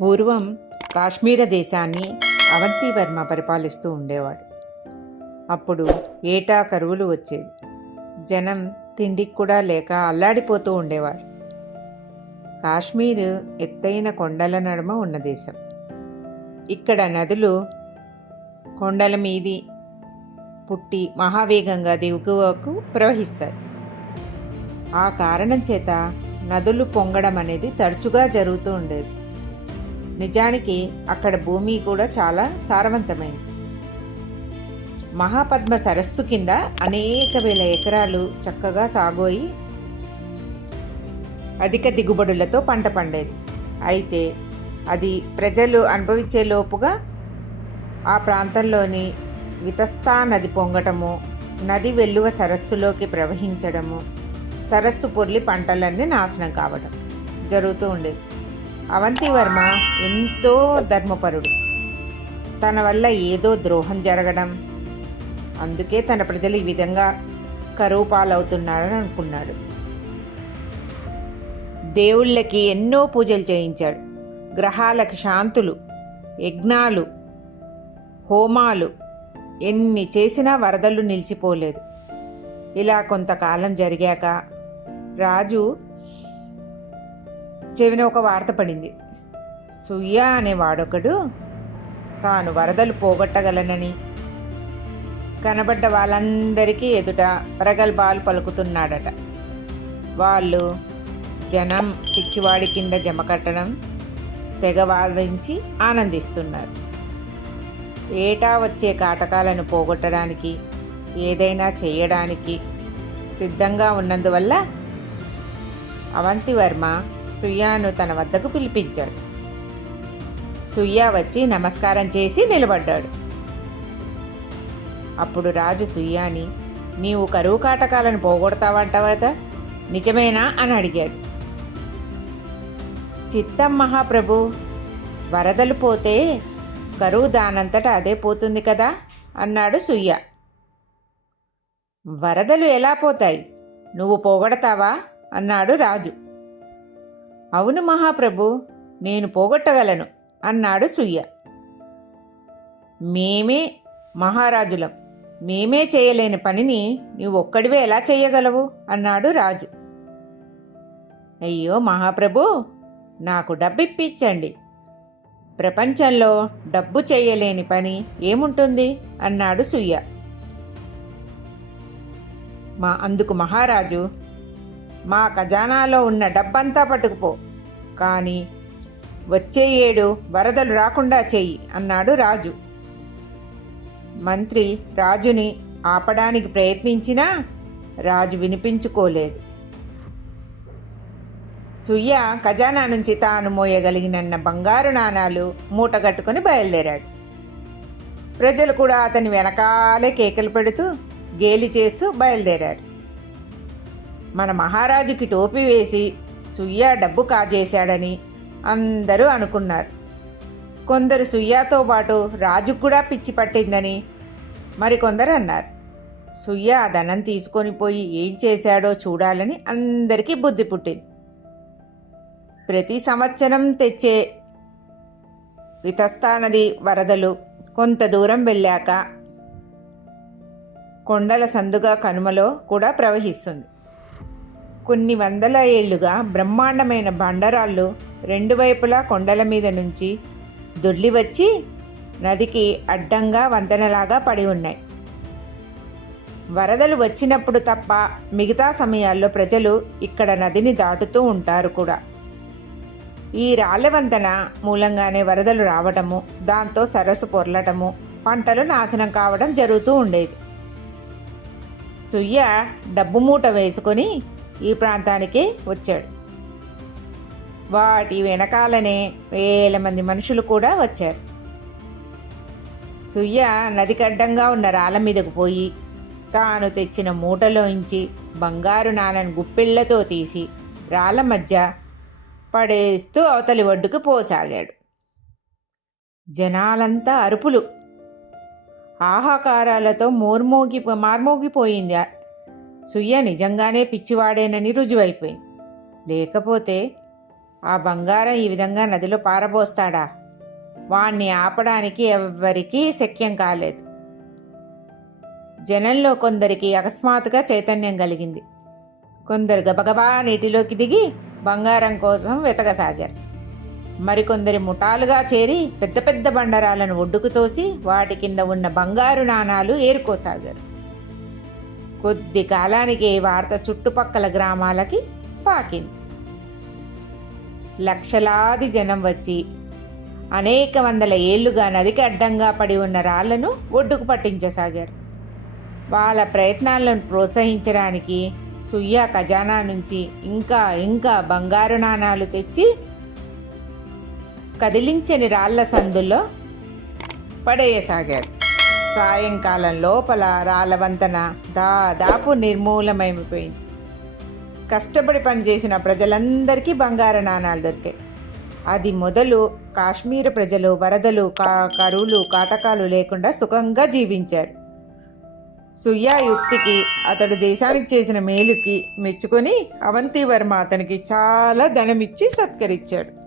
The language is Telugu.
పూర్వం కాశ్మీర దేశాన్ని అవంతివర్మ పరిపాలిస్తూ ఉండేవాడు. అప్పుడు ఏటా కరువులు వచ్చేవి. జనం తిండికి కూడా లేక అల్లాడిపోతూ ఉండేవారు. కాశ్మీర్ ఎత్తైన కొండల నడుమ ఉన్న దేశం. ఇక్కడ నదులు కొండల మీది పుట్టి మహావేగంగా దిగువకు ప్రవహిస్తాయి. ఆ కారణం చేత నదులు పొంగడం అనేది తరచుగా జరుగుతూ ఉండేది. నిజానికి అక్కడ భూమి కూడా చాలా సారవంతమైంది. మహాపద్మ సరస్సు కింద అనేక వేల ఎకరాలు చక్కగా సాగోయి అధిక దిగుబడులతో పంట పండేది. అయితే అది ప్రజలు అనుభవించే లోపుగా ఆ ప్రాంతంలోని వితస్తా నది పొంగటము, నది వెల్లువ సరస్సులోకి ప్రవహించడము, సరస్సు పొర్లి పంటలన్నీ నాశనం కావడం జరుగుతూ ఉండేది. అవంతివర్మ ఎంతో ధర్మపరుడు. తన వల్ల ఏదో ద్రోహం జరగడం, అందుకే తన ప్రజలు ఈ విధంగా కరువు పాలవుతున్నాడని అనుకున్నాడు. దేవుళ్ళకి ఎన్నో పూజలు చేయించాడు. గ్రహాలకి శాంతులు, యజ్ఞాలు, హోమాలు ఎన్ని చేసినా వరదలు నిలిచిపోలేదు. ఇలా కొంతకాలం జరిగాక రాజు చెవిన ఒక వార్త పడింది. సుయ్య అనేవాడొకడు తాను వరదలు పోగొట్టగలనని కనబడ్డ వాళ్ళందరికీ ఎదుట ప్రగల్భాలు పలుకుతున్నాడట. వాళ్ళు జనం పిచ్చివాడి కింద జమ కట్టడం తెగ వాదించి ఆనందిస్తున్నారు. ఏటా వచ్చే కాటకాలను పోగొట్టడానికి ఏదైనా చేయడానికి సిద్ధంగా ఉన్నందువల్ల అవంతివర్మ సుయ్యాను తన వద్దకు పిలిపించాడు. సుయ్య వచ్చి నమస్కారం చేసి నిలబడ్డాడు. అప్పుడు రాజు సుయ్యాని, నీవు కరువు కాటకాలను పోగొడతావంటావా, నిజమేనా అని అడిగాడు. చిత్తం మహాప్రభు, వరదలు పోతే కరువు దానంతటా అదే పోతుంది కదా అన్నాడు సుయ్య. వరదలు ఎలా పోతాయి, నువ్వు పోగొడతావా అన్నాడు రాజు. అవును మహాప్రభు, నేను పోగొట్టగలను అన్నాడు సుయ్య. మేమే మహారాజులం, మేమే చేయలేని పనిని నీవు ఒక్కడివే ఎలా చేయగలవు అన్నాడు రాజు. అయ్యో మహాప్రభు, నాకు డబ్బు ఇప్పించండి, ప్రపంచంలో డబ్బు చేయలేని పని ఏముంటుంది అన్నాడు సుయ్య. అందుకు మహారాజు, మా ఖజానాలో ఉన్న డబ్బంతా పట్టుకుపో, కానీ వచ్చే ఏడు వరదలు రాకుండా చెయ్యి అన్నాడు రాజు. మంత్రి రాజుని ఆపడానికి ప్రయత్నించినా రాజు వినిపించుకోలేదు. సుయ్య ఖజానా నుంచి తాను మోయగలిగినన్న బంగారు నాణాలు మూటగట్టుకుని బయలుదేరాడు. ప్రజలు కూడా అతని వెనకాలే కేకలు పెడుతూ గేలి చేస్తూ బయలుదేరారు. మన మహారాజుకి టోపీ వేసి సుయ్య డబ్బు కాజేశాడని అందరూ అనుకున్నారు. కొందరు సుయ్యతో పాటు రాజుకు కూడా పిచ్చి పట్టిందని మరికొందరు అన్నారు. సుయ్య ఆ ధనం తీసుకొని పోయి ఏం చేశాడో చూడాలని అందరికీ బుద్ధి పుట్టింది. ప్రతి సంవత్సరం తెచ్చే వితస్తా నది వరదలు కొంత దూరం వెళ్ళాక కొండల సందుగా కనుమలో కూడా ప్రవహిస్తుంది. కొన్ని వందల ఏళ్లుగా బ్రహ్మాండమైన బండరాళ్ళు రెండు వైపులా కొండల మీద నుంచి దొర్లి వచ్చి నదికి అడ్డంగా వంతెనలాగా పడి ఉన్నాయి. వరదలు వచ్చినప్పుడు తప్ప మిగతా సమయాల్లో ప్రజలు ఇక్కడ నదిని దాటుతూ ఉంటారు కూడా. ఈ రాళ్ళ వంతెన మూలంగానే వరదలు రావటము, దాంతో సరస్సు పొర్లటము, పంటలు నాశనం కావడం జరుగుతూ ఉండేది. సుయ్య డబ్బు మూట వేసుకొని ఈ ప్రాంతానికి వచ్చాడు. వాటి వెనకాలనే వేల మంది మనుషులు కూడా వచ్చారు. సుయ్య నదికి అడ్డంగా ఉన్న రాళ్ళ మీదకు పోయి తాను తెచ్చిన మూటలోంచి బంగారు నాణను గుప్పిళ్లతో తీసి రాళ్ళ మధ్య పడేస్తూ అవతలి ఒడ్డుకు పోసాగాడు. జనాలంతా అరుపులు, ఆహాకారాలతో మార్మోగిపోయింది. సుయ్య నిజంగానే పిచ్చివాడేనని రుజువైపోయింది. లేకపోతే ఆ బంగారం ఈ విధంగా నదిలో పారబోస్తాడా? వాణ్ణి ఆపడానికి ఎవ్వరికీ శక్యం కాలేదు. జనంలో కొందరికి అకస్మాత్తుగా చైతన్యం కలిగింది. కొందరు గబగబా నీటిలోకి దిగి బంగారం కోసం వెతకసాగారు. మరికొందరి ముఠాలుగా చేరి పెద్ద పెద్ద బండరాలను ఒడ్డుకు తోసి వాటి కింద ఉన్న బంగారు నాణాలు ఏరుకోసాగారు. కొద్ది కాలానికి ఈ వార్త చుట్టుపక్కల గ్రామాలకి పాకింది. లక్షలాది జనం వచ్చి అనేక వందల ఏళ్లుగా నదికి అడ్డంగా పడి ఉన్న రాళ్లను ఒడ్డుకు పట్టించసాగారు. వాళ్ళ ప్రయత్నాలను ప్రోత్సహించడానికి సుయ్య ఖజానా నుంచి ఇంకా ఇంకా బంగారు నాణాలు తెచ్చి కదిలించని రాళ్ల సందుల్లో పడేయసాగారు. సాయంకాలం లోపల రాళ్ల వంతెన దాదాపు నిర్మూలమైపోయింది. కష్టపడి పనిచేసిన ప్రజలందరికీ బంగారు నాణాలు దొరికాయి. అది మొదలు కాశ్మీర్ ప్రజలు వరదలు కరువులు కాటకాలు లేకుండా సుఖంగా జీవించారు. సుయ్యా యుక్తికి, అతడు దేశానికి చేసిన మేలుకి మెచ్చుకొని అవంతివర్మ అతనికి చాలా ధనమిచ్చి సత్కరించాడు.